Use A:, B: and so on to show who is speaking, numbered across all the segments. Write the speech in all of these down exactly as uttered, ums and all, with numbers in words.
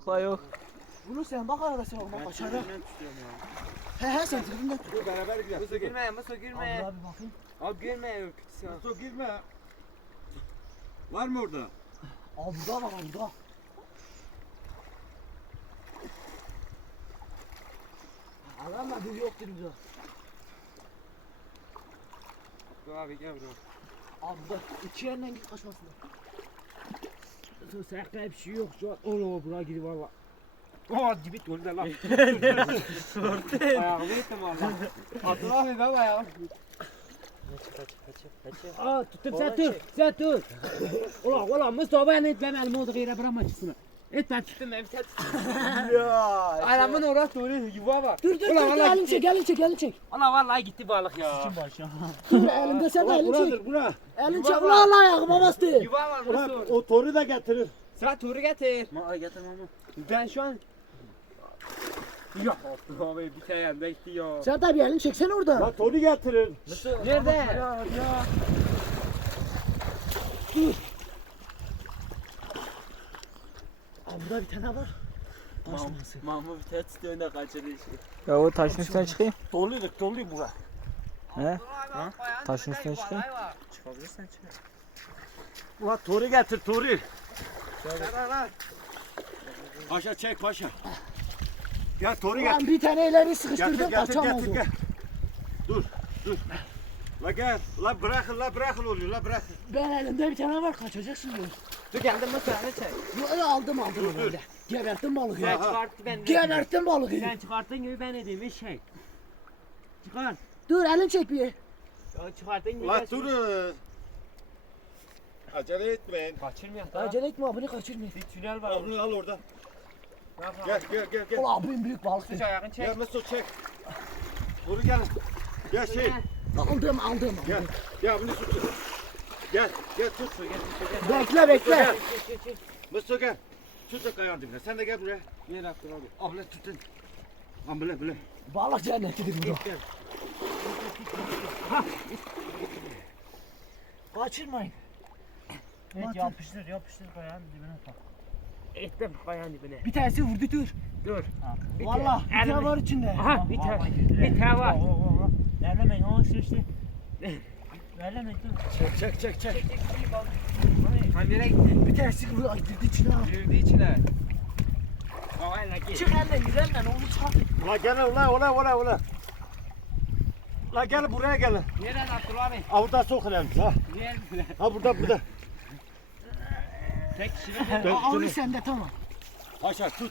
A: balıklar yok.
B: Bunu sen bak arada sen olma aşağıda. He he sen tribünden tut.
C: Dur beraber gidelim.
D: Musa girme, Musa girme.
B: Abi bakayım.
D: Abi girme. Sen.
C: Musa girme. Var mı orada?
B: Abi burada var burada. Adamla bir yoktur burada.
D: Dur abi gel bro.
B: Abi burada iki yerden git kaçmasın.
D: Dur sakla bir şey yok şu an. Oğlum buraya gidi valla. Aa dibit oldu lan. Ayağımı ettim valla. Atın abi ben ayağım. Aa tuttum sen tut. Sen tut. Ulan ulan Mustafa ben etmem elimi oldu gayre bırakma çıksın. Et ben tuttum ben sen
B: Ya.
D: Ayağımın orası doğru yuva var.
B: Dur dur dur,
D: Ulan,
B: dur
D: ulan
B: elini
D: gitti.
B: çek elini çek elini çek.
D: Allah vallahi gitti balık ya.
B: Dur elinde sen de elini çek.
C: Buradır bura.
B: Elini
D: Yuva
B: çek.
D: var.
B: Ulan Allah ayağıma bastı.
D: Yuva var
C: Ulan
D: Mustafa.
C: o toru da getirir.
D: Sen turu getir.
A: Ma getir mama.
D: Ben şu an... Ya abi bir tane yanında gitti ya.
B: Sen tabii elini çeksene orada.
C: Lan toru getirir.
D: Nerede?
B: Ya. Abi burada bir tane var. Taşması.
A: Mama bir ters döne kaçırdı işte. Ya o taşın üstüne çıkayım.
C: Doluydu doluyu bura.
A: He? Taşın üstüne çıkayım.
D: Çıkabilirsen çık.
C: Ulan toru getir toru. Paşa çek paşa. Gel toru
B: Ulan
C: getir.
B: bir tane ileri
C: Getir
B: sıkıştırdım
C: getir
B: kaçamaz
C: getir
B: o.
C: gel. Dur dur. La gel. La bırakın la bırakın oluyor la bırakın.
B: Ben elimde bir tane var kaçacak şimdi.
D: Dur geldim mı sen çek.
B: Yo, aldım aldım onu öyle. Geberttim balığı
D: Sen
B: ya.
D: çıkarttı ben.
B: Geberttim balığı.
D: Sen çıkarttın gibi ben dediğim şey. Çıkar.
B: Dur elini çek bir.
D: Ya çıkarttın gibi.
C: La durun. Acele etmeyin.
D: Kaçırmayın.
B: Acele etme abini kaçırmayın.
D: Bir tünel var.
C: Al bunu al oradan.
D: Gel.
C: Gel gel gel gel.
B: Ulan abim büyük balık.
D: Sıç ayağını çek.
C: Gel Mesut çek. Toru gel. Gel şey.
B: Aldım aldım.
C: Gel. Gel bunu tut. Gel. Gel tut.
B: Bekle bekle.
C: Mesut gel. Tut da kayağın dibine. Sen de gel buraya.
D: Yer attın abi.
C: Abla tutun. Ambule bile.
B: Balık cennetidir burada.
D: Gel.
B: Kaçırmayın.
D: Evet
B: Batır.
D: yapıştır yapıştır kayağın dibine tak. Ettim kayağın dibine.
B: Bir tanesi vurdu dur.
D: Dur.
B: Valla bir tane var içinde.
D: Aha bir tane. Bir tane var. Verlemeyin o işte. Verlemeyin dur.
C: Çek çek çek çek.
D: Hani nereye gitti?
B: Bir tanesi vurdu ay girdi içine. ha.
D: Girdi içine. Kavayla git.
B: Çık elle yürenle onu çıkar.
C: La gel ulan ulan ulan ulan. La gel buraya gel.
D: Nereden attın abi?
C: Avuda sokun elimizi ha.
D: Nerede?
C: Ha burada burada.
D: Tek kişi
C: Ben
B: Aa, Avni
C: seni-
B: sende tamam.
C: Paşa tut.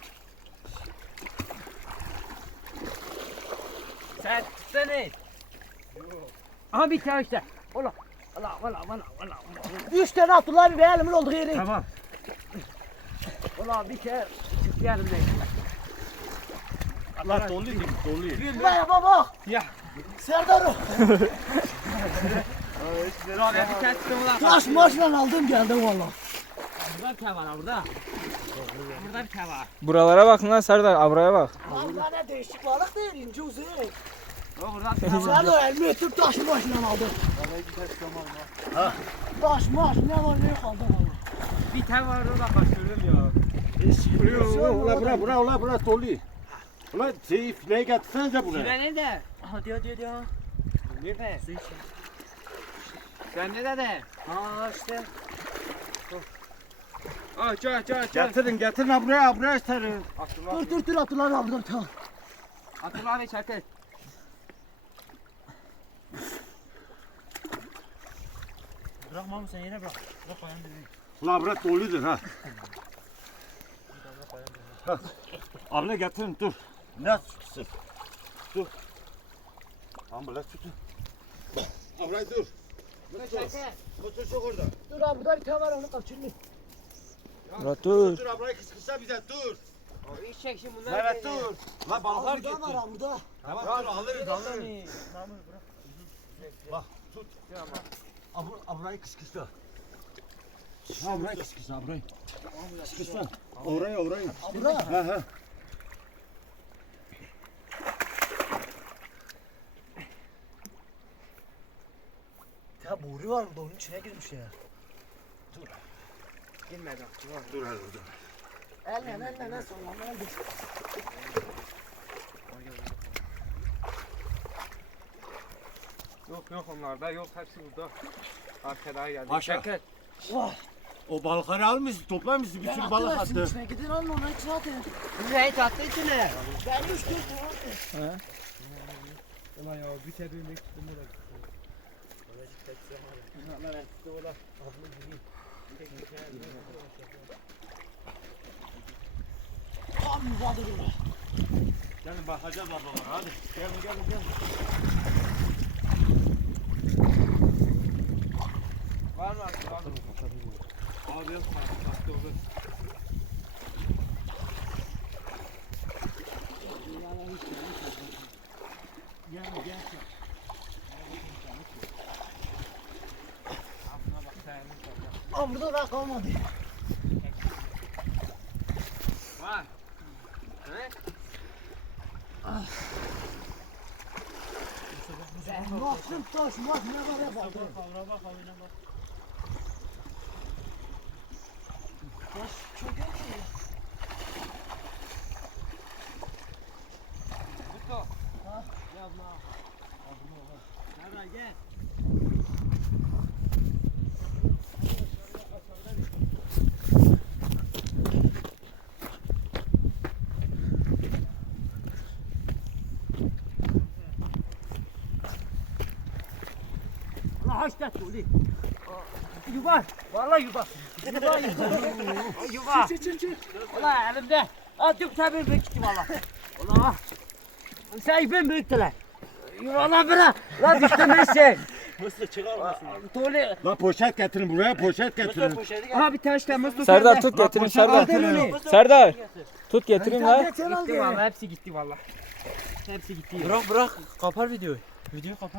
D: Sen tutsana. Aha bir tane işte. Ola. Ola ola ola ola.
B: Üç tane attılar bir elimin olduğu yere.
C: Tamam.
D: Ola bir kere çıktı elimden.
C: La doluydu doluydu.
B: Buraya baba.
D: Ya.
B: Serdar'ı.
D: Ben bir tane tuttum ulan.
B: Taş maçla aldım geldim valla.
D: Burada bir tane var ha, burada. Burada bir tane var.
A: Buralara bakın lan Serdar. Abraya bak.
B: Lan bana ne değişik balık değil ince uzun.
D: O burada bir tane var.
B: Serdar elimi ötüp taş maçla aldım. Taş maç ne var ne yok aldım valla.
D: Bir tane var orada kaçırdım ya.
C: Ula bura bura ula bura doluyor. Ulan şeyi fileyi getirsenize buraya.
D: Şuraya ne de? Hadi hadi hadi. Nerede? Sen ne dedin? Aa işte. Aç aç aç aç.
C: Getirin getirin ha buraya ha buraya isterim.
B: Dur dur dur attılar aldım tamam.
D: Atıl abi çakır. Bırakma mı sen yere bırak. Bırak ayağını dibine.
C: Ula bura doluydur ha. Ha. Abla getirin dur. Ne tutsun? Dur. Ambula tutun. Abla dur.
D: Çakır.
C: Motor çok orada.
B: Dur abi burada bir tane var onu kaçırmayın.
A: Murat dur.
C: Dur ablayı kıskırsa bize dur.
D: Abi iş çek şimdi bunlar.
C: Evet dur. La balıklar
B: Burada var
C: gitti.
B: ha burada.
C: Tamam dur alırız alırız.
D: Namur bırak.
C: Bak tut. Ab ablayı kıskırsa. Ablayı kıskırsa ablayı. Kıskırsa. Oraya oraya.
B: Burada.
C: Ha ha.
B: Ya boru var burada onun içine girmiş ya.
D: Girmedi.
C: Dur hadi dur.
B: Elle elle elle sallama elle.
E: Yok yok onlarda yok hepsi burada. Arkada geldi.
C: Aşağı.
E: Çekil.
C: O balıkları almışsın, toplamışsın, bir sürü balık attı.
B: İçine gidin alın onu içine atın.
D: Mücahit attı içine.
B: Ben üç dört tane attım.
E: Ulan ya bir tane bir tuttum da.
B: Tam mücadele.
C: Gelin bakacağız ablalar, hadi. Gelin gelin gelin.
E: Var mı artık? Var mı? Abi yok mu? Başka olur.
B: Aa burada da kalmadı.
E: Var. Ne?
B: Mahkum taş mahkum ne var ya bak.
C: Kavra bak, havine bak.
B: Taş çöker ki.
E: Muto.
D: Nerede gel. Allah haşta tuli. Yuvar. Vallahi yuvar. Yuvar yuvar. Yuvar.
B: Çık çık çık.
D: Ulan elimde. Attım tabii büyük gitti valla. Ulan. Sen ben büyüktüler. Yuvarlan bana. Lan düştüm ben şey.
C: Mısır çıkar mısın?
D: Tuli.
C: La poşet getirin buraya, poşet getirin.
D: Aha bir taş da Mustafa.
A: Serdar tut getirin Serdar. Serdar. Tut getirin la.
D: Gitti valla hepsi gitti valla. Hepsi gitti.
A: Bırak bırak kapar videoyu. Videoyu kapar.